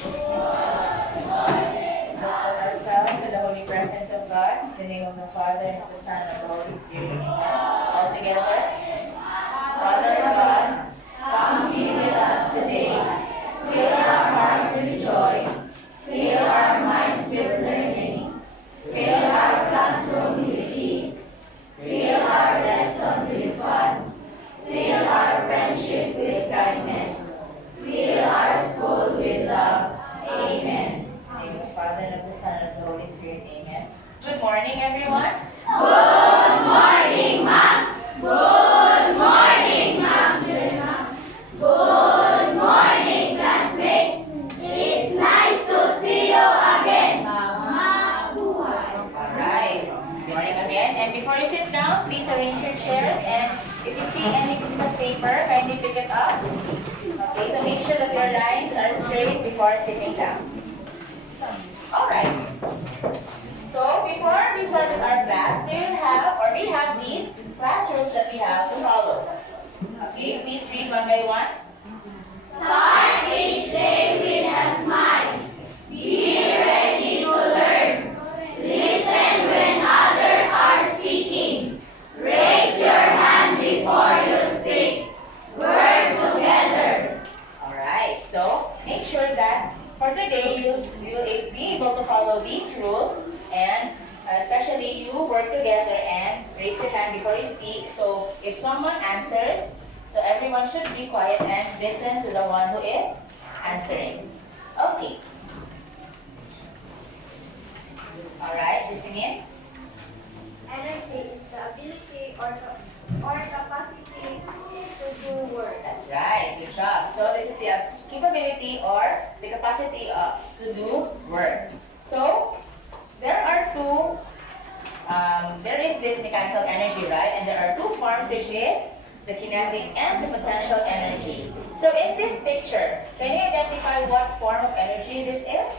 Ourselves in the holy presence of God, in the name of the Father, and of the Son, and of the Holy Spirit. Amen. All together. Father God, come be with us today. Fill our hearts with joy. Fill our minds with learning. Fill our classrooms with peace. Fill our lessons with fun. Fill our friendship with kindness. Fill our school with love. Amen. In the name of the Father, and of the Son, and of the Holy Spirit. Amen. Good morning, everyone. Good morning, Ma'am. Good morning, Ma'am. Good morning, classmates. It's nice to see you again. Alright. Good morning again. And before you sit down, please arrange your chairs. And if you see any piece of paper, kindly pick it up. Okay, so make sure that your lines are straight before sitting down. Alright. So before we start with our class, we have these class rules that we have to follow. Okay, please read one by one. Start each day with a smile. Be ready to learn. Listen when others are speaking. Raise your hand before you speak. Work together. Alright, so make sure that for today you will be able to follow these rules, and especially you work together and raise your hand before you speak. So if someone answers, so everyone should be quiet and listen to the one who is answering. Okay. Alright, Jasmine? Energy is the ability or capacity to do work. That's right, good job. So this is the capability or the capacity to do work. So there is this mechanical energy, right? And there are two forms, which is the kinetic and the potential energy. So in this picture, can you identify what form of energy this is?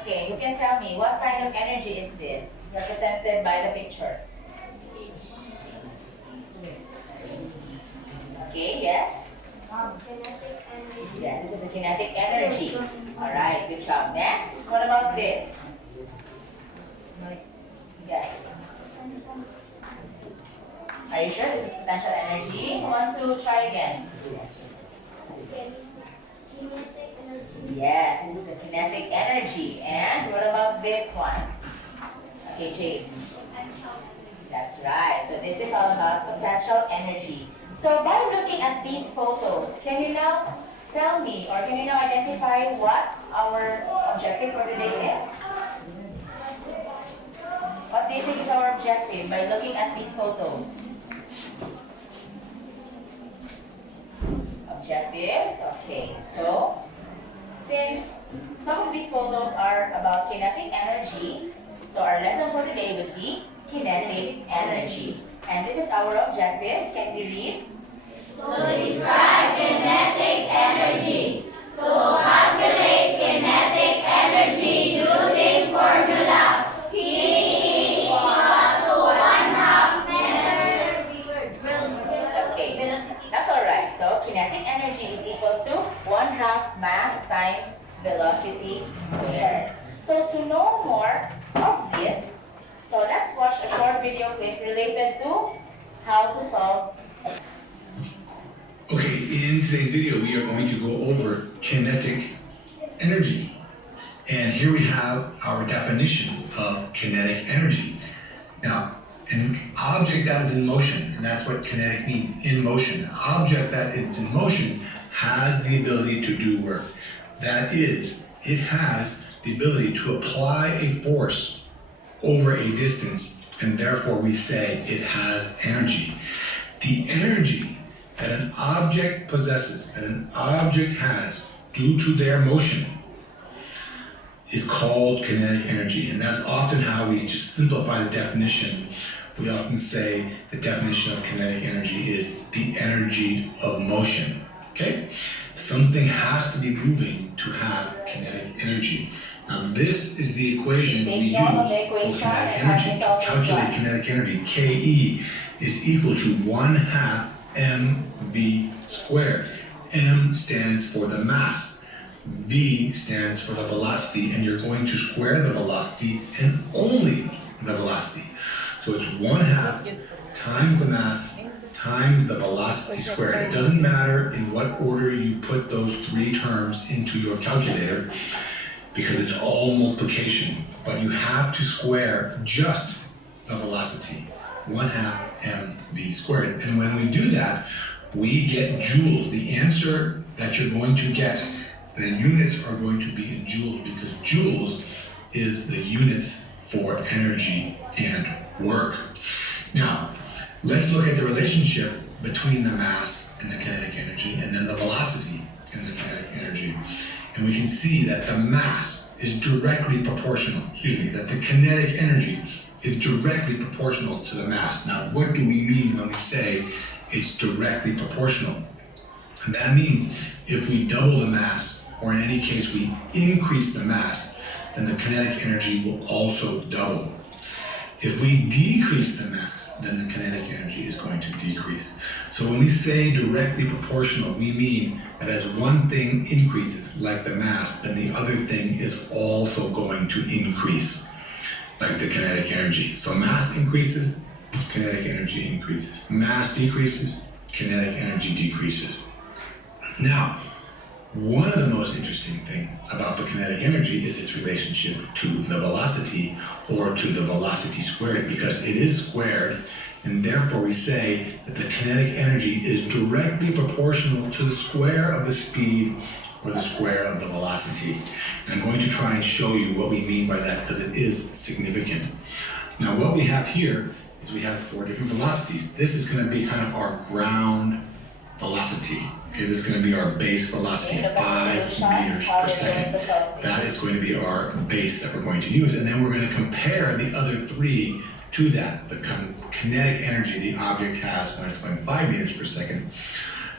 Okay, you can tell me what kind of energy is this represented by the picture? Okay, yes? Kinetic energy. Yes, this is the kinetic energy. Alright, good job. Next, what about this? Yes. Are you sure this is potential energy? Who wants to try again? Kinetic energy. Yes, this is the kinetic energy. And what about this one? Okay, Jade. That's right. So this is all about potential energy. So by looking at these photos, can you now tell me, or can you now identify what our objective for today is? What do you think is our objective by looking at these photos? Objectives? Okay, so since some of these photos are about kinetic energy, so our lesson for today would be kinetic energy. And this is our objectives. Can we read? To describe kinetic energy. To calculate kinetic energy using formula P equals to 1/2 Okay, that's alright. So kinetic energy is equals to 1/2 mass times velocity squared. So to know more of this, so let's watch a short video clip related to how to solve. Okay, in today's video, we are going to go over kinetic energy. And here we have our definition of kinetic energy. Now, an object that is in motion, and that's what kinetic means, in motion. An object that is in motion has the ability to do work. That is, it has the ability to apply a force over a distance, and therefore we say it has energy. The energy that an object possesses, that an object has due to their motion, is called kinetic energy. And that's often how we just simplify the definition. We often say the definition of kinetic energy is the energy of motion. Okay? Something has to be moving to have kinetic energy. Now this is the equation we use for kinetic energy. To calculate kinetic energy, KE is equal to 1/2 mv squared. M stands for the mass, V stands for the velocity, and you're going to square the velocity and only the velocity. So it's 1/2 times the mass times the velocity squared. It doesn't matter in what order you put those three terms into your calculator because it's all multiplication, but you have to square just the velocity, 1/2 mv squared. And when we do that, we get joules. The answer that you're going to get, the units are going to be in joules because joules is the units for energy and work. Now, let's look at the relationship between the mass and the kinetic energy and then the velocity and the kinetic energy. And we can see that the mass is directly proportional, that the kinetic energy is directly proportional to the mass. Now, what do we mean when we say it's directly proportional? And that means if we double the mass, or in any case we increase the mass, then the kinetic energy will also double. If we decrease the mass, then the kinetic energy is going to decrease. So when we say directly proportional, we mean that as one thing increases, like the mass, then the other thing is also going to increase, like the kinetic energy. So mass increases, kinetic energy increases. Mass decreases, kinetic energy decreases. Now, one of the most interesting things about the kinetic energy is its relationship to the velocity, or to the velocity squared, because it is squared, and therefore we say that the kinetic energy is directly proportional to the square of the speed or the square of the velocity. And I'm going to try and show you what we mean by that because it is significant. Now what we have here is we have 4 different velocities. This is going to be kind of our ground velocity. Okay, this is going to be our base velocity, 5 meters per second. That is going to be our base that we're going to use. And then we're going to compare the other 3 to that. The kinetic energy the object has when it's going 5 meters per second.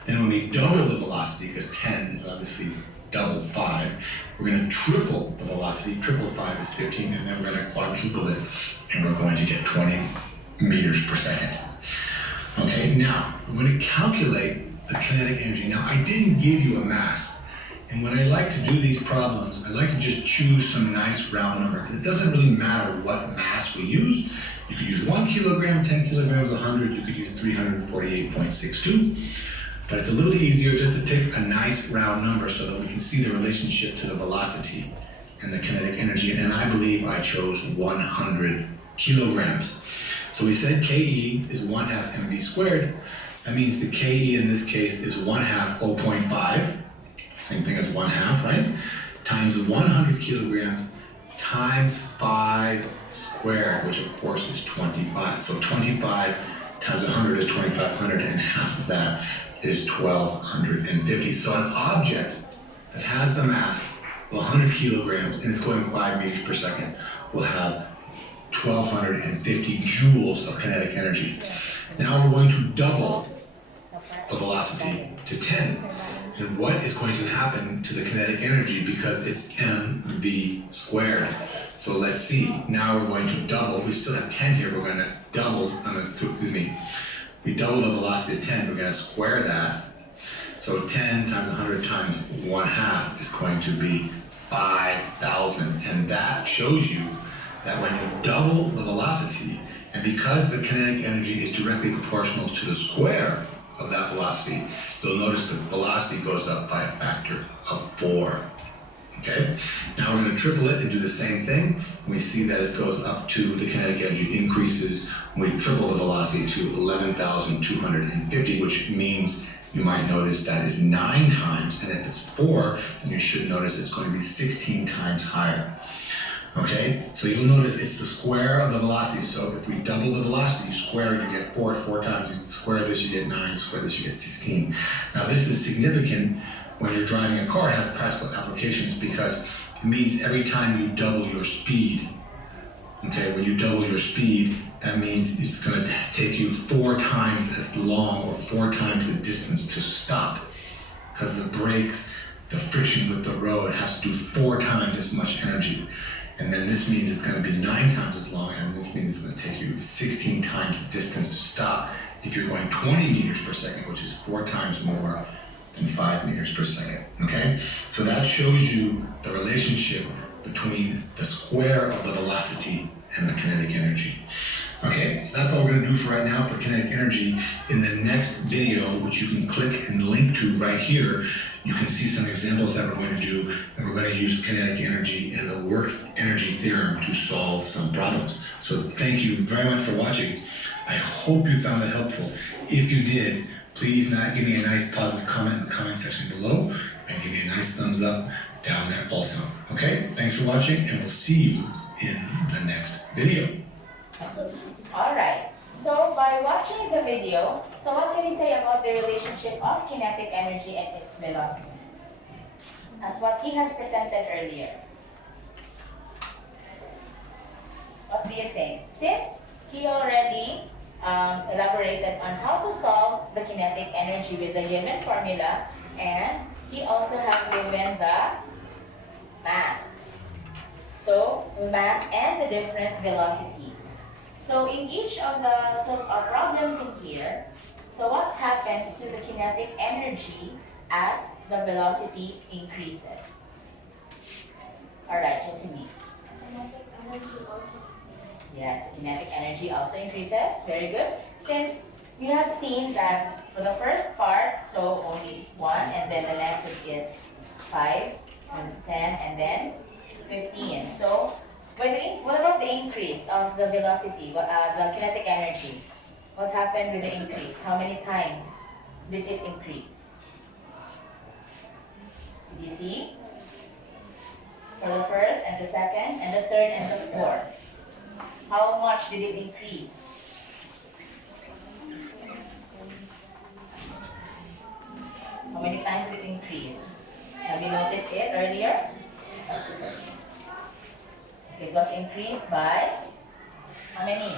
Then when we double the velocity, because 10 is obviously double 5, we're going to triple the velocity. Triple 5 is 15, and then we're going to quadruple it, and we're going to get 20 meters per second. Okay, now, I'm going to calculate the kinetic energy. Now, I didn't give you a mass, and when I like to do these problems, I like to just choose some nice round number, because it doesn't really matter what mass we use. You could use 1 kilogram, 10 kilograms, 100, you could use 348.62, but it's a little easier just to pick a nice round number so that we can see the relationship to the velocity and the kinetic energy, and I believe I chose 100 kilograms. So we said Ke is 1/2 mv squared. That means the Ke in this case is 1/2 0.5, same thing as 1/2, right? Times 100 kilograms times 5 squared, which of course is 25. So 25 times 100 is 2,500, and half of that is 1,250. So an object that has the mass of 100 kilograms and it's going 5 meters per second will have 1,250 joules of kinetic energy. Now we're going to double the velocity to 10. And what is going to happen to the kinetic energy, because it's mv squared? So let's see. Now we're going to double. We still have 10 here. We're going to double, we double the velocity to 10. We're going to square that. So 10 times 100 times 1/2 is going to be 5,000. And that shows you that when you double the velocity, and because the kinetic energy is directly proportional to the square of that velocity, you'll notice the velocity goes up by a factor of 4. Okay? Now we're going to triple it and do the same thing. We see that it goes up to, the kinetic energy increases when we triple the velocity to 11,250, which means you might notice that is 9 times, and if it's 4, then you should notice it's going to be 16 times higher. Okay, so you'll notice it's the square of the velocity. So if we double the velocity, you square it, you get 4 times. You square this, you get 9. You square this, you get 16. Now this is significant when you're driving a car. It has practical applications because it means every time you double your speed, okay, when you double your speed, that means it's going to take you 4 times as long or 4 times the distance to stop, because the brakes, the friction with the road has to do 4 times as much energy. And then this means it's going to be 9 times as long, and this means it's going to take you 16 times the distance to stop if you're going 20 meters per second, which is 4 times more than 5 meters per second, okay? So that shows you the relationship between the square of the velocity and the kinetic energy. Okay, so that's all we're gonna do for right now for kinetic energy. In the next video, which you can click and link to right here, you can see some examples that we're going to do, and we're going to use kinetic energy and the work energy theorem to solve some problems. So thank you very much for watching. I hope you found it helpful. If you did, please give me a nice positive comment in the comment section below, and give me a nice thumbs up down there also. Okay, thanks for watching, and we'll see you in the next video. Alright, so by watching the video, so what can you say about the relationship of kinetic energy and its velocity? As what he has presented earlier. What do you think? Since he already elaborated on how to solve the kinetic energy with the given formula, and he also has given the mass. So, mass and the different velocities. So in each of the problems in here, so what happens to the kinetic energy as the velocity increases? Alright, Jasmine. Kinetic energy also. Yes, the kinetic energy also increases. Very good. Since we have seen that for the first part, so only 1, and then the next is 5, and 10, and then 15. So what about the increase of the velocity, the kinetic energy? What happened with the increase? How many times did it increase? Did you see? For the first and the second and the third and the fourth. How much did it increase? How many times did it increase? Have you noticed it earlier? It was increased by how many?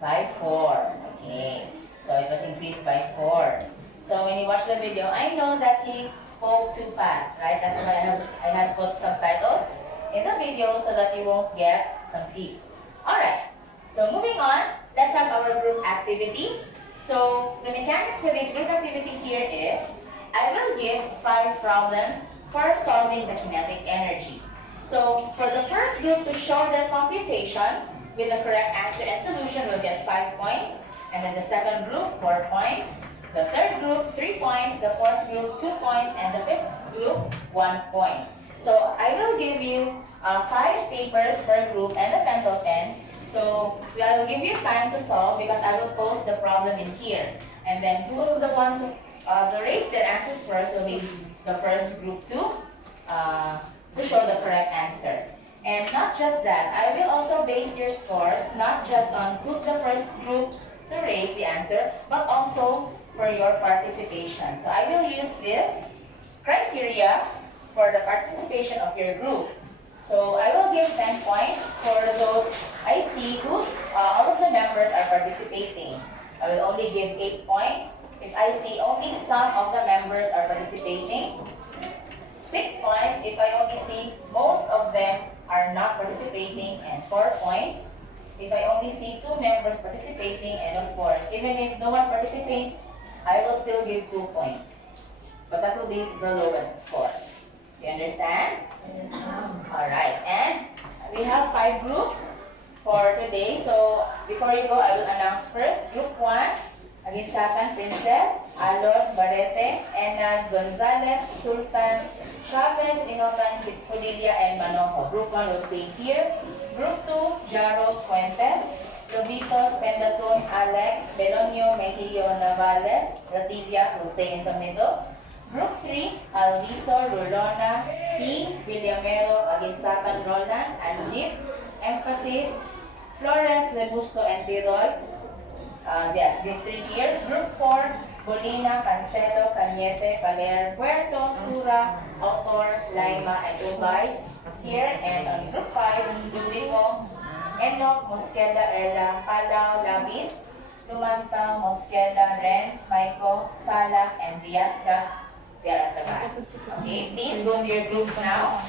By 4. Okay. So it was increased by 4. So when you watch the video, I know that he spoke too fast, right? That's why I had put subtitles in the video so that you won't get confused. Alright. So moving on, let's have our group activity. So the mechanics for this group activity here is, I will give 5 problems for solving the kinetic energy. So for the first group to show their computation with the correct answer and solution will get 5 points. And then the second group, 4 points. The third group, 3 points. The fourth group, 2 points. And the fifth group, 1 point. So I will give you 5 papers per group and a pencil pen. So I will give you time to solve because I will post the problem in here. And then who is the one who raise their answers first will be the first group to show the correct answer. And not just that, I will also base your scores not just on who's the first group to raise the answer, but also for your participation. So I will use this criteria for the participation of your group. So I will give 10 points for those I see who's all of the members are participating. I will only give 8 points if I see only some of the members are participating. 6 points if I only see most of them are not participating, and 4 points if I only see 2 members participating, and of course, even if no one participates, I will still give 2 points. But that will be the lowest score. You understand? Yes. Alright, and we have 5 groups for today. So before you go, I will announce first. Group 1, Aginsakan Princess, Alon Barete, Enad Gonzalez, Sultan, Chavez, Inotan, Padilla, and Manojo. Group 1 will stay here. Group 2, Jaro Fuentes, Lobitos, Pendatun, Alex, Belonio, Mejillo, Navales, Ratilla will stay in the middle. Group 3, Alviso, Rulona, P, Villamero, Aginsakan, Roland, and Lip, Emphasis, Flores, Lebusto, and Tirol. Yes, group 3 here. Group 4, Bolina, Cancelo, Cañete, Valer, Puerto, Tura, Autor, Laima, and Ubay here. And on group 5, Lubrico, Enoch, Mosqueda, Ella, Palau, Labis, Lumantang, Mosqueda, Renz, Maiko, Sala, and Diasca. They are at the back. Okay, please go to your groups now.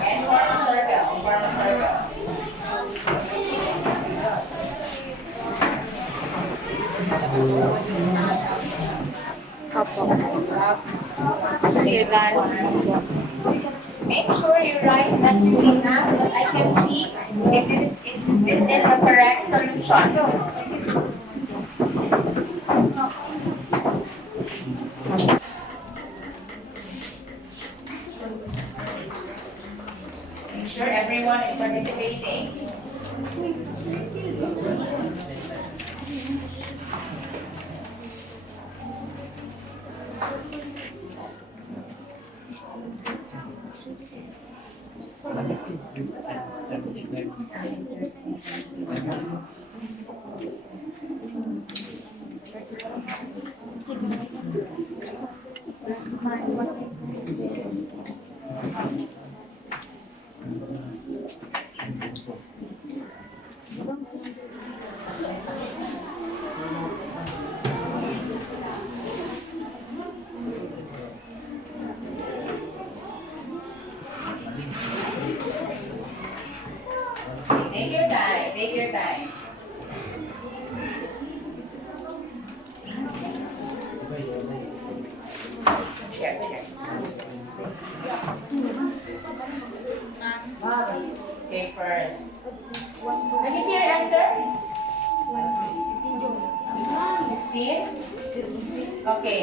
And form a circle. Form a circle. Opo. Okay, make sure you write that you have so that I can see if this is the correct solution. Make sure everyone is participating. Take your time, take your time. Share, share. Okay, first. Let me see your answer. 16? Okay.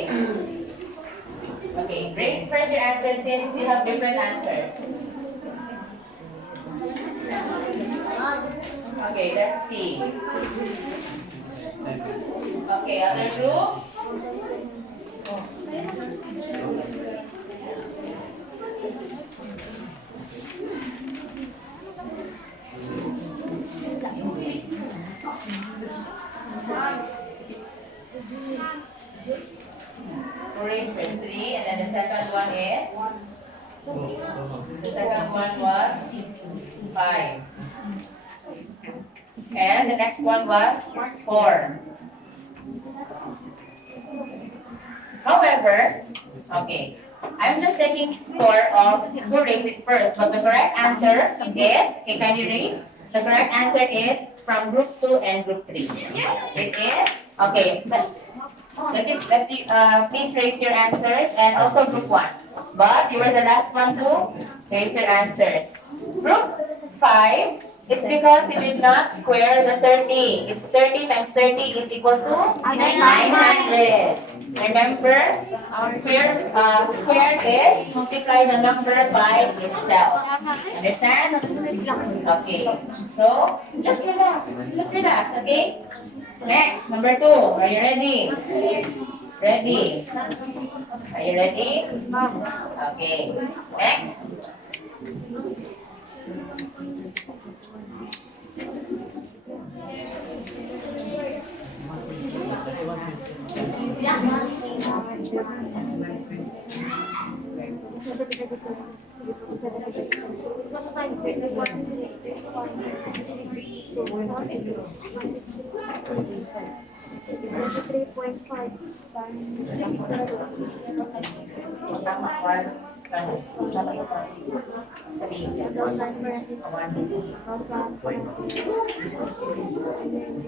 Okay, raise first your answer since you have different answers. Okay, let's see. Okay, other group. Raise first 3, and then the second one is? The second one was 5. And the next one was 4. However, okay, I'm just taking score of who raised it first, but the correct answer is, okay, can you raise? The correct answer is from group 2 and group 3. It is, okay, please raise your answers, and also group 1. But you were the last one to raise your answers. Group 5, it's because you did not square the 30. It's 30 times 30 is equal to 900. Remember, square is multiply the number by itself. Understand? Okay. So, just relax. Just relax, okay? Next, number 2. Are you ready? Ready? Are you ready? Okay. Next.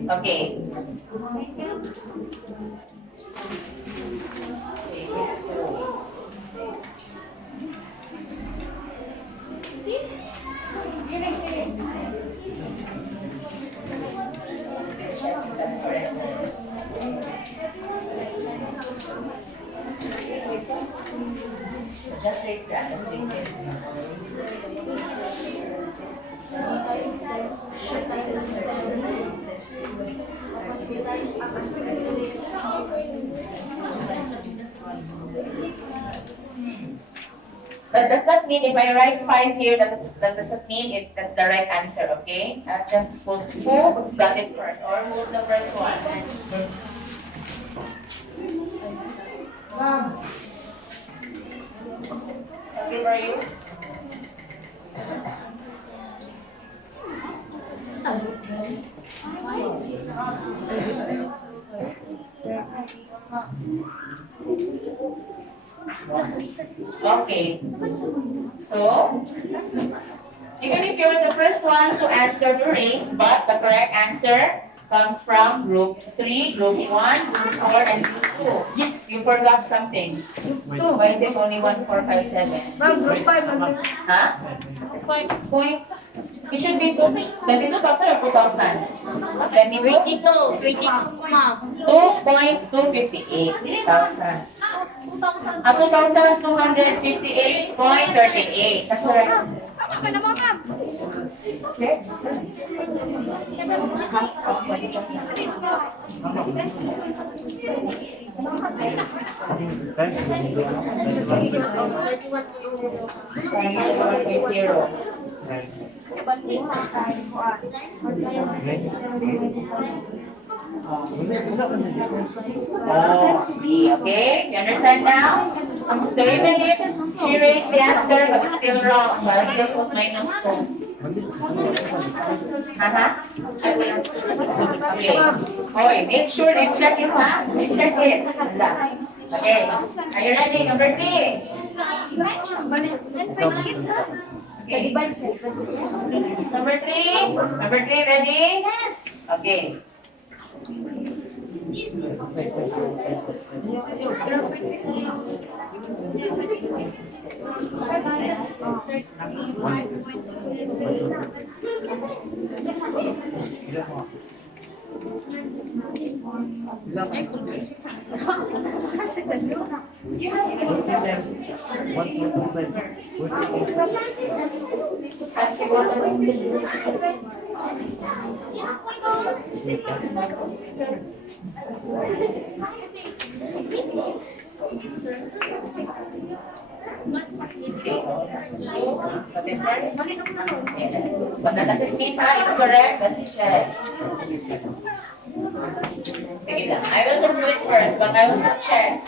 Okay. That's correct. Just raise that. Just raise it. But does that mean if I write 5 here, that doesn't mean that's the right answer, okay? Just put who got it first or who's the first one. Okay for you? Okay. So, even if you're the first one to answer the race, but the correct answer comes from group 3, group 1, group 4, and group 2. Yes. You forgot something. Why is it only 1, 4, 5, 7? Group 5. Huh? Points. It should be 22,000 or 2,000? 22? 2.258,000. 2,258.38. That's correct. Okay. Zero. Okay, you understand now? So even if she raised the answer but it's still wrong, so I'll still put minus 2. Okay. Okay, make sure you check it, ha? You check it. Okay, are you ready? Number 3. Okay. Number 3. Number 3, ready? Okay. But that doesn't mean it's correct. Let's check. Sige lang. I will just do it first, but I will not check.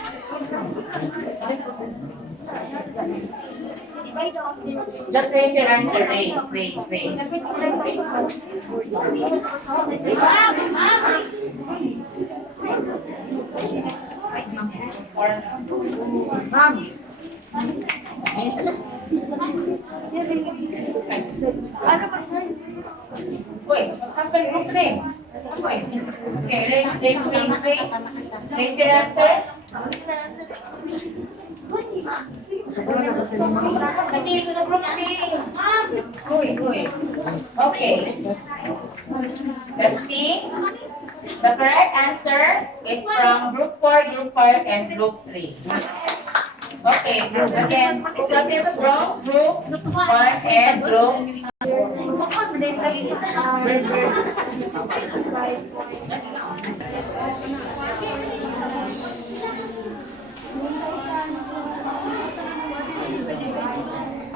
Just raise your answer. Raise. Wait, what happened? Group 3. Wait. Okay, raise. Raise your answers. Hindi ito na group 3. Wait. Okay. Let's see. The correct answer is from group 4, group 5, and group 3. Okay, again, who got it wrong? Group 1 and group.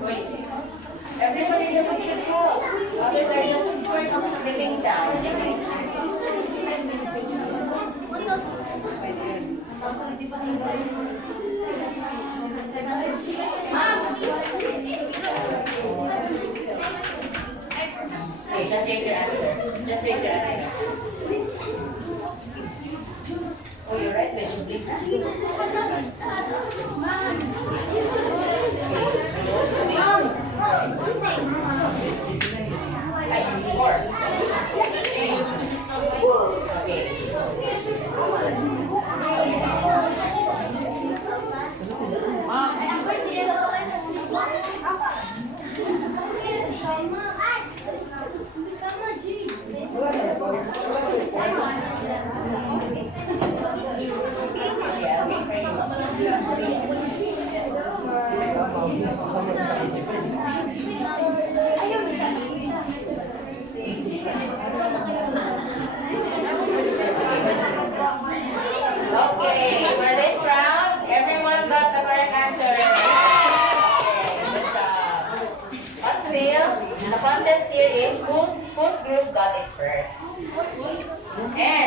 Wait. Everybody should go. Others are just sitting down. Okay, just raise your answer. Oh, you're right. They should be. Okay, for this round, everyone got the correct answer. But still, the contest here is whose group got it first. And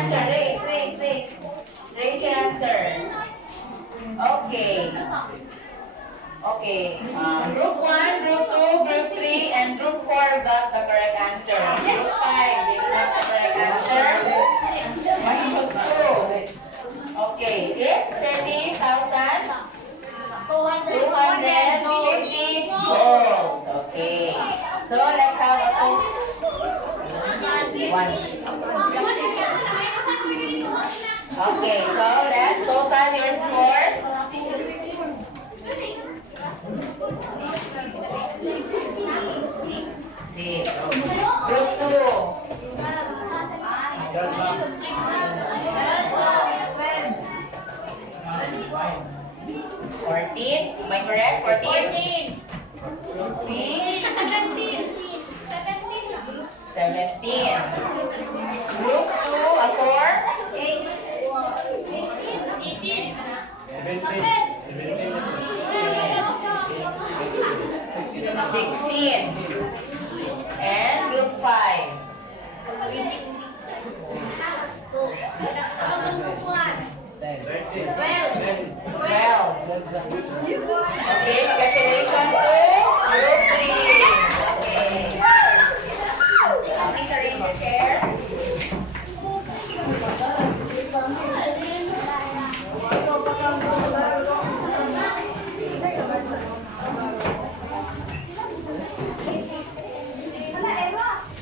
answer. Raise. Raise your answer. Okay. Okay. Group 1, Group 2, Group 3, and Group 4 got the correct answer. Group 5 did not the correct answer. 1 plus 2. Okay. It's 30,250 joules. Okay. So let's have a one. Okay, so let's total your scores. 6. Group 2. 14. Am I correct? 14. Group 3. 17. Group 2, a 4. 16. And Group 5. 12. Okay, congratulations to Group 3. Okay. Please arrange your chair.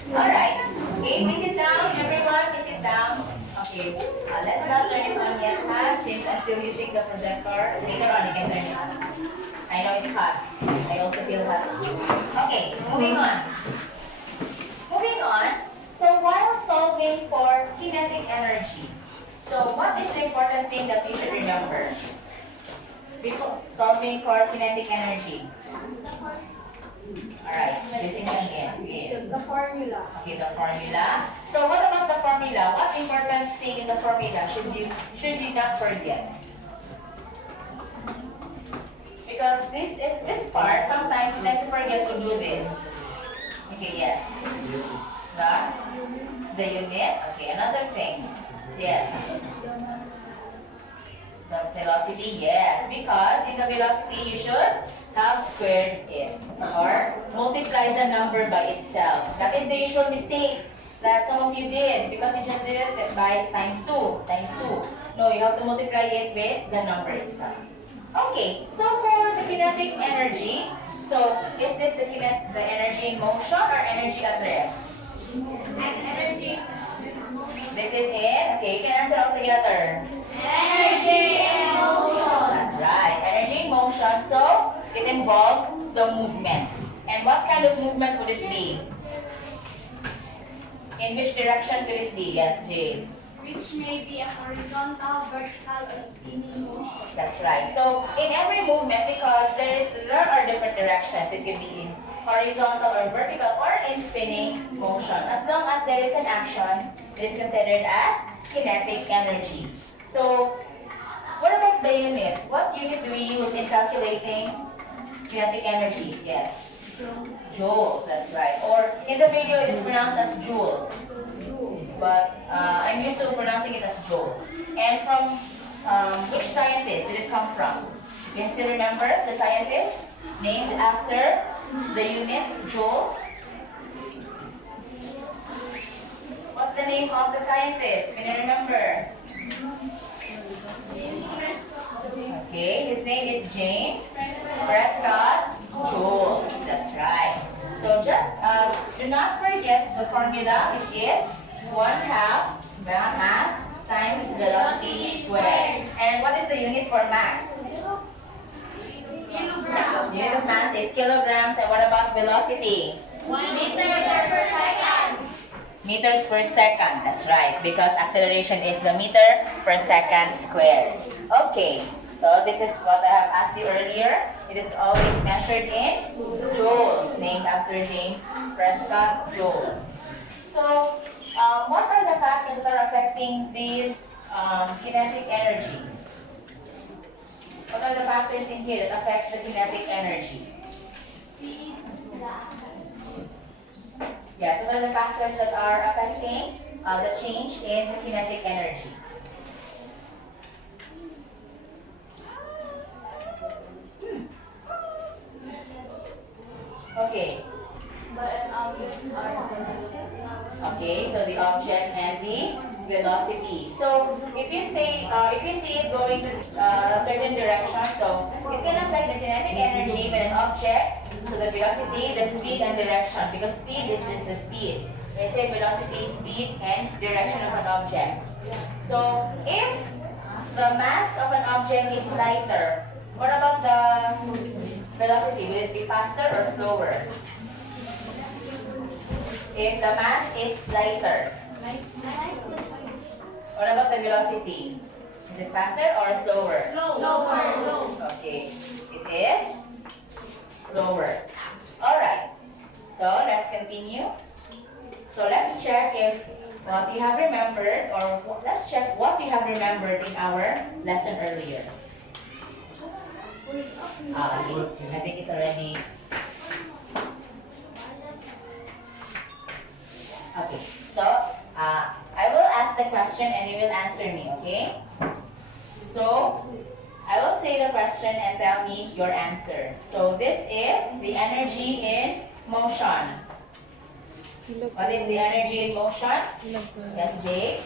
Alright. Okay, please sit down. Everyone, please sit down. Okay. Let's not turn it on yet, since I'm still using the projector. Later on, you can turn it on. I know it's hot. I also feel hot. Okay, moving on. So while solving for kinetic energy, so what is the important thing that you should remember? Before solving for kinetic energy. Alright, listen again. The formula. Okay, the formula. So what about the formula? What important thing in the formula should you not forget? Because this part, sometimes you tend to forget to do this. Okay, yes. The unit. Okay, another thing. Yes. The velocity, yes. Because in the velocity, you should have squared it. Or multiply the number by itself. That is the usual mistake that some of you did. Because you just did it by times 2. No, you have to multiply it with the number itself. Okay, so for the kinetic energy, so is this the energy in motion or energy at rest? Energy. This is it. Okay, you can answer all together. Energy in motion. That's right. Energy in motion. So it involves the movement. And what kind of movement would it be? In which direction will it be? Yes, Jane. Which may be a horizontal, vertical, or spinning motion. That's right. So in every movement, because there are different directions. It can be in horizontal or vertical or in spinning motion. As long as there is an action, it is considered as kinetic energy. So what about the unit? What unit do we use in calculating kinetic energy? Yes. Joules, that's right. Or in the video, it is pronounced as joules. But I'm used to pronouncing it as joules. And from which scientist did it come from? You can still remember the scientist named after the unit joule? What's the name of the scientist? Can you remember? Okay, his name is James Prescott Joule. That's right. So just do not forget the formula, which is 1/2 mass times velocity squared. And what is the unit for mass? Kilogram. Unit of mass is kilograms. And what about velocity? 1 meter per second. Meters per second. That's right. Because acceleration is the meter per second squared. Okay. So this is what I have asked you earlier. It is always measured in joules, named after James Prescott Joule. So what are the factors that are affecting this kinetic energy? What are the factors in here that affects the kinetic energy? Yes, what are the factors that are affecting the change in the kinetic energy. Okay. Okay, so the object and the velocity. So if you see it going to a certain direction, so it can affect the kinetic energy with an object. So the velocity, the speed, and direction. Because speed is just the speed. When I say velocity, speed, and direction of an object. So if the mass of an object is lighter, what about the velocity? Will it be faster or slower? If the mass is lighter, what about the velocity? Is it faster or slower? Slower. Okay, it is slower. Alright, so let's continue. So let's check if what you have remembered, or let's check what you have remembered in our lesson earlier. I think it's already. Okay, so I will ask the question and you will answer me, okay? So I will say the question and tell me your answer. So this is the energy in motion. What is the energy in motion? Yes, Jake?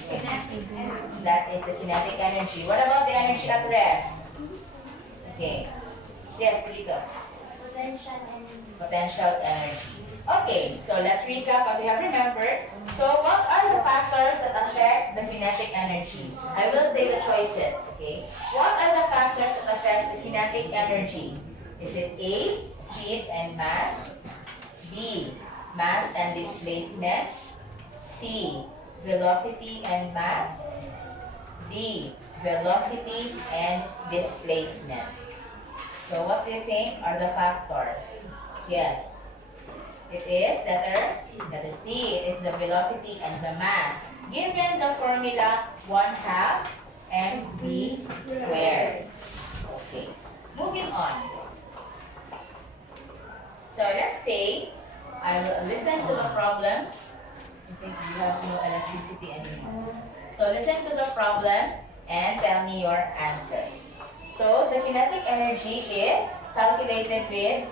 That is the kinetic energy. What about the energy at rest? Okay. Yes, Doritos. Potential energy. Okay, so let's recap what we have remembered. So what are the factors that affect the kinetic energy? I will say the choices, okay? What are the factors that affect the kinetic energy? Is it A, speed and mass? B, mass and displacement? C, velocity and mass? D, velocity and displacement. So what do you think are the factors? Yes. It is letter C. It is the velocity and the mass. Given the formula 1/2 mv squared. Okay. Moving on. So let's say I will listen to the problem. I think you have no electricity anymore. So listen to the problem and tell me your answer. So the kinetic energy is calculated with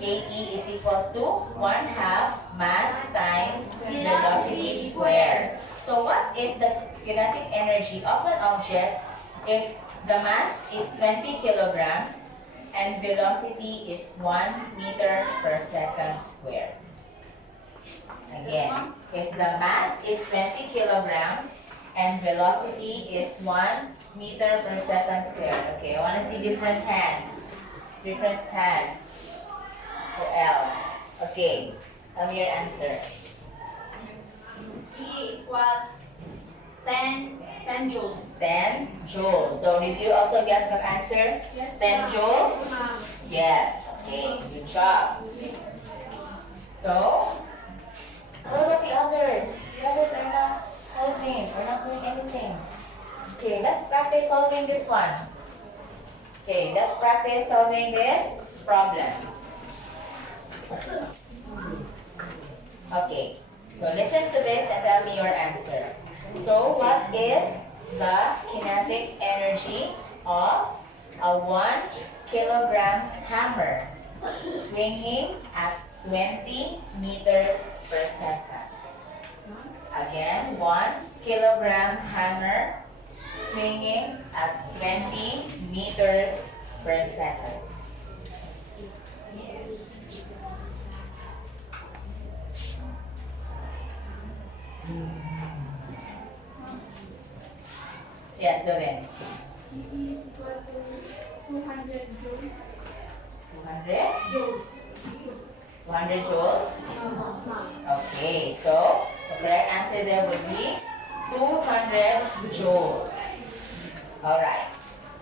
KE is equals to 1/2 mass times velocity squared. So what is the kinetic energy of an object if the mass is 20 kilograms and velocity is 1 meter per second squared? Again, if the mass is 20 kilograms and velocity is 1 meter per second squared. Okay, I want to see different hands. Different hands. Who else? Okay, tell me your answer. E equals 10 joules. 10 joules. So did you also get the answer? Yes, 10 joules? Yes. Okay, good job. So, what about the others? The others are not solving, are not doing anything. Okay, let's practice solving this one. Okay, let's practice solving this problem. Okay, so listen to this and tell me your answer. So what is the kinetic energy of a 1 kilogram hammer swinging at 20 meters per second? Again, 1 kilogram hammer swinging at 20 meters per second. Yes, Doreen. E is equal to 200 joules. 200? Joules. 200 joules? Okay, so the correct answer there would be 200 joules. Alright.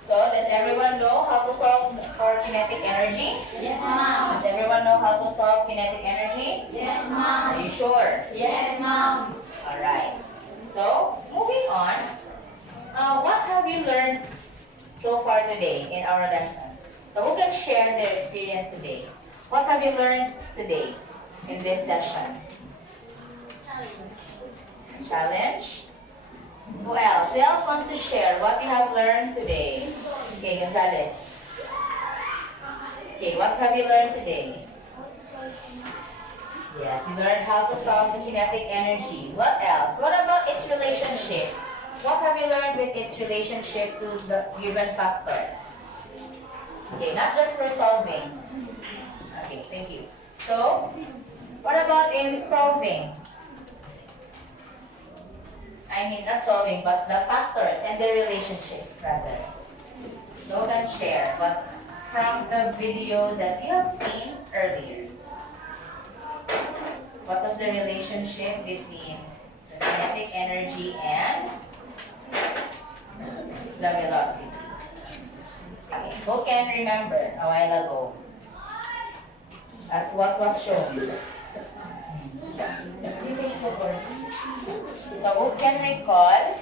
So does everyone know how to solve for kinetic energy? Yes, ma'am. Does everyone know how to solve kinetic energy? Yes, Are ma'am. you sure? Yes, ma'am. Alright. So, moving on. What have you learned so far today in our lesson? So who can share their experience today? What have you learned today in this session? challenge. Who else? Who else wants to share what you have learned today? Okay, Gonzalez. Okay, what have you learned today? Yes, you learned how to solve the kinetic energy. What else? What about its relationship? What have you learned with its relationship to the given factors? Okay, not just for solving. Okay, thank you. So, what about in solving? I mean, not solving, but the factors and their relationship, rather. So, don't share, but from the video that you have seen earlier. What was the relationship between the kinetic energy and the velocity? Okay. Who can remember a while ago as what was shown? So who can recall?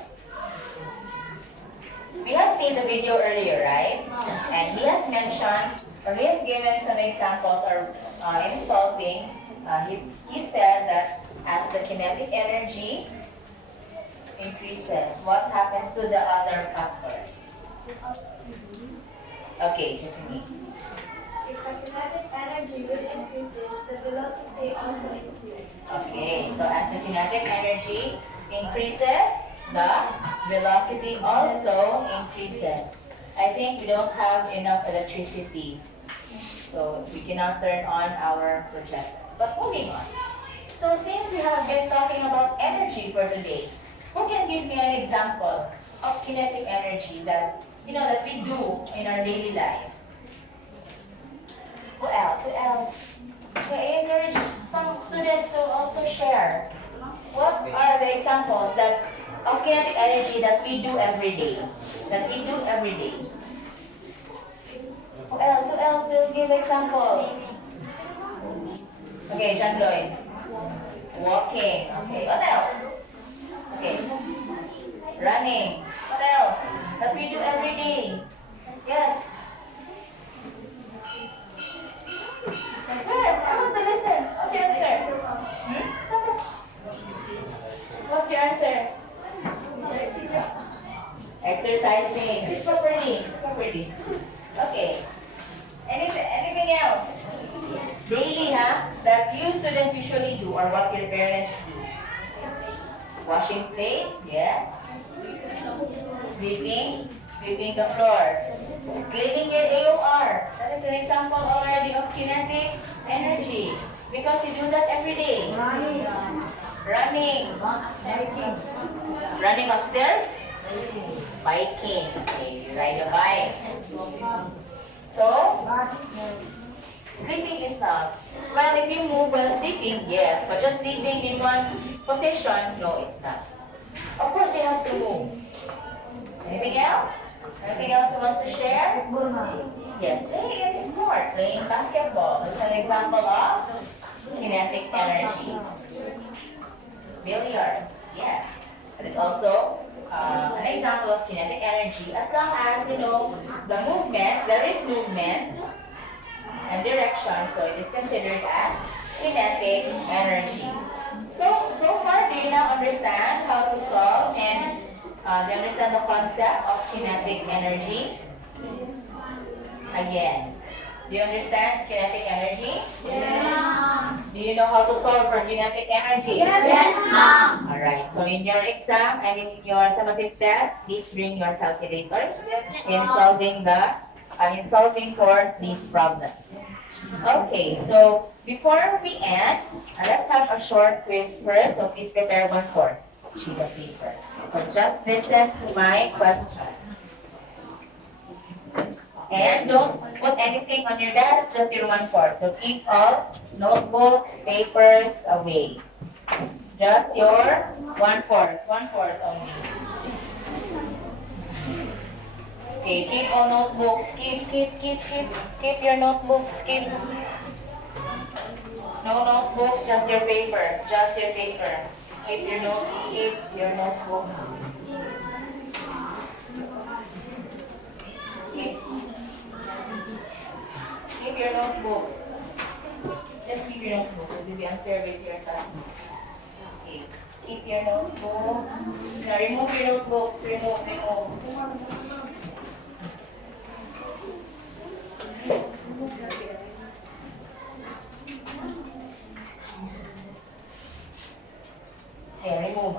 We have seen the video earlier, right? And he has mentioned, or he has given some examples or in solving. He said that as the kinetic energy increases, what happens to the other factors? Okay, Jasmine. If the kinetic energy will increases, the velocity also increases. Okay, so as the kinetic energy increases, the velocity also increases. I think we don't have enough electricity, so we cannot turn on our projector. But moving on. So since we have been talking about energy for today, who can give me an example of kinetic energy that that we do in our daily life? Who else? Who else? Okay, encourage some students to also share. What are the examples of kinetic energy that we do every day? That we do every day. Who else? Who else will give examples? Okay, John Lloyd. Walking. Okay, what else? Okay. Running. What else? That we do every day. Yes. Yes, I want to listen. What's your answer? What's your answer? Exercising. Sit properly. Properly. Okay. Anything else? Daily, huh? That you students usually do, or what your parents do? Washing plates, yes. Sweeping the floor. Cleaning your AOR. That is an example already of kinetic energy. Because you do that every day. Running. Running upstairs? Biking. Okay, you ride a bike. So, sleeping is not. Well, if you move while sleeping, yes. But just sleeping in one position, no, it's not. Of course, you have to move. Anything else? Anything else you want to share? Yes, playing any sport. Playing basketball is an example of kinetic energy. Billiards, yes. That is also an example of kinetic energy. As long as the movement, there is movement and direction, so it is considered as kinetic energy. So far, do you now understand how to solve and do you understand the concept of kinetic energy? Again, do you understand kinetic energy? Yes. Do you know how to solve for kinetic energy? Yes, ma'am. Alright, so in your exam and in your summative test, please bring your calculators in solving for these problems. Okay, so before we end, let's have a short quiz first. So please prepare 1/4 sheet of paper. So just listen to my question. And don't put anything on your desk, just your 1/4. So keep all notebooks, papers away. Just your 1/4 only. Okay, keep all notebooks. Keep your notebooks. No notebooks, just your paper. Just your paper. Keep your notebooks. Keep your notebooks. Just keep your notebooks. It will be unfair with your classmates. Okay. Keep your your notebook. Now remove your notebooks. Remove. Okay, remove.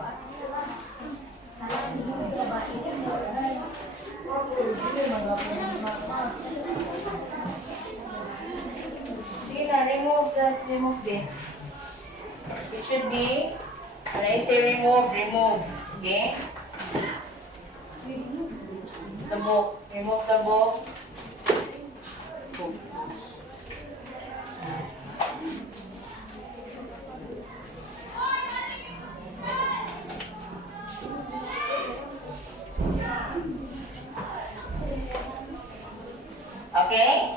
Sige na, remove this. It should be, when I say remove, okay? The book, remove the book. Okay?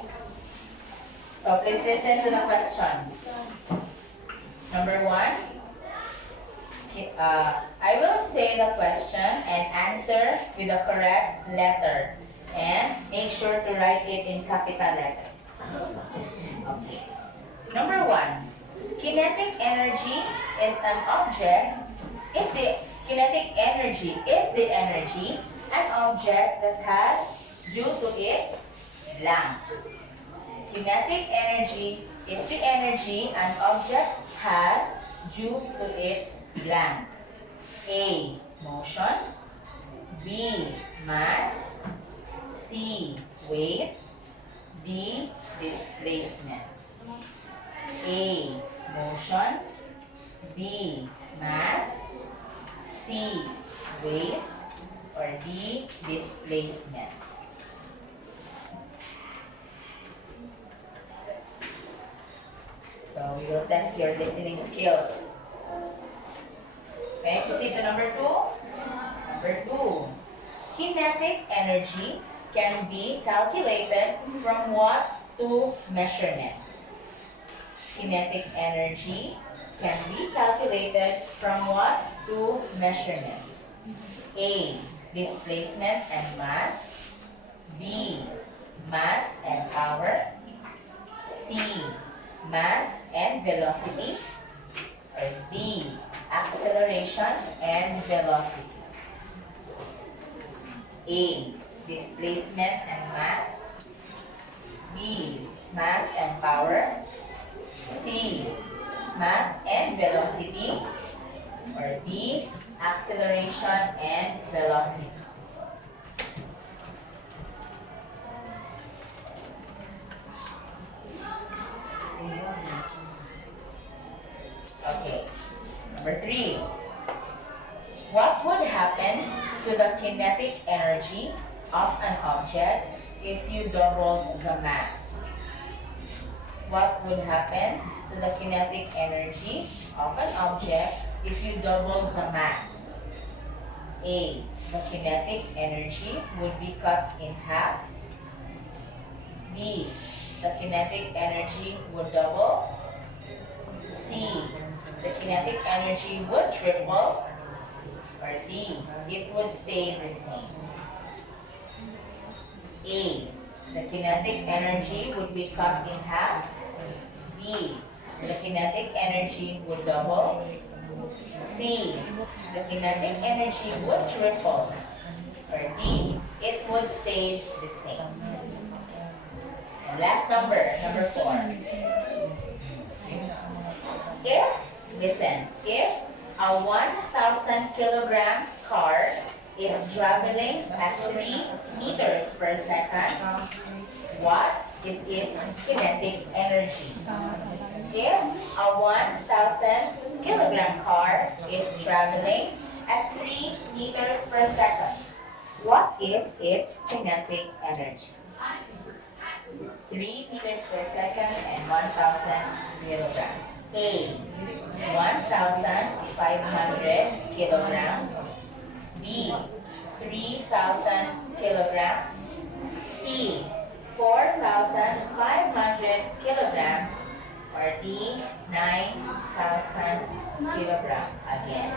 So please listen to the question. Number 1. I will say the question and answer with the correct letter. And make sure to write it in capital letters. Okay. Number 1. Kinetic energy is an object. Kinetic energy is the energy an object that has due to its blank. Kinetic energy is the energy an object has due to its blank. A. Motion. B. Mass. C. Weight. D. Displacement. A. Motion. B. Mass. C. Weight. Or D. Displacement. So we will test your listening skills. Okay, proceed to number 2. Number 2. Kinetic energy can be calculated from what two measurements? Kinetic energy can be calculated from what two measurements? A. Displacement and mass. B. Mass and power. C. Mass and velocity. Or D. Acceleration and velocity. A. Displacement and mass. B. Mass and power. C. Mass and velocity. Or D. Acceleration and velocity. Okay. Number 3. What would happen to the kinetic energy of an object if you doubled the mass? What would happen to the kinetic energy of an object if you doubled the mass? A. The kinetic energy would be cut in half. B. The kinetic energy would double. C. The kinetic energy would triple. Or D. It would stay the same. A. The kinetic energy would be cut in half. B. The kinetic energy would double. C. The kinetic energy would triple. Or D. It would stay the same. And last number 4. If a 1,000 kilogram car is traveling at 3 meters per second, what is its kinetic energy? If a 1,000 kilogram car is traveling at 3 meters per second, what is its kinetic energy? 3 meters per second and 1,000 kilograms. A. 1,500 kilograms. B. 3,000 kilograms. C. 4,500 kilograms. Or D. 9,000 kilograms. Again.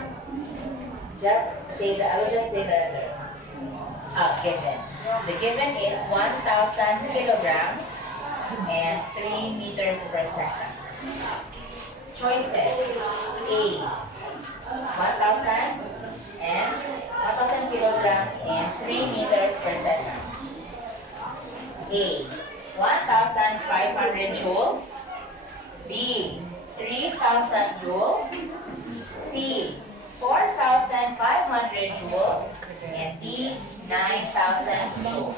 I will just say the letter. Given. The given is 1,000 kilograms and 3 meters per second. Choices. A. 1,000 and 1,000 kilograms and 3 meters per second. A. 1,500 joules. B. 3,000 joules. C. 4,500 joules. And D. 9,000 joules.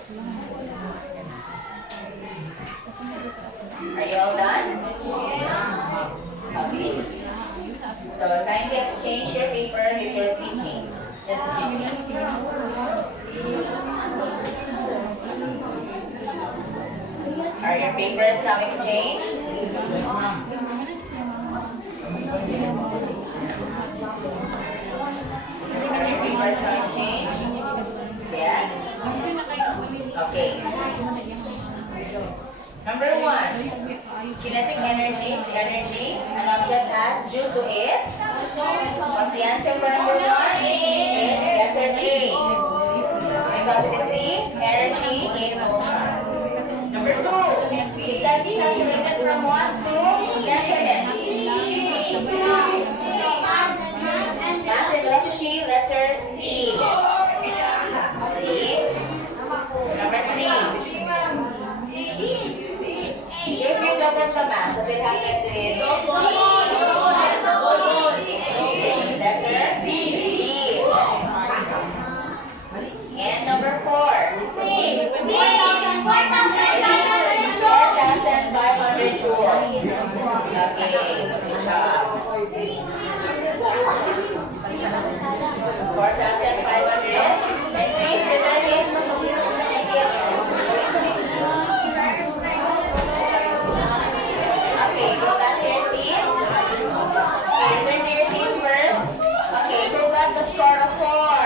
Are you all done? Okay. So kindly exchange your paper with your seatmate. Just a seatmate. Are your papers now exchanged? Are your papers now exchanged? Yes? Okay. Number 1. Kinetic energy is the energy an object has due to it. What's the answer for number 1? It's letter A. Because it is the energy in motion. Number 2. It can be calculated from what to measurement? Mass and velocity, letter C. Okay. Number 3. If you double the mass, what will happen to it? Letter B. And number 4. C. 4,500 joules. Okay, good job. 4,500. And please return it. Okay, go back to your seats. Okay, return to your seats first. Okay, who got the score of 4?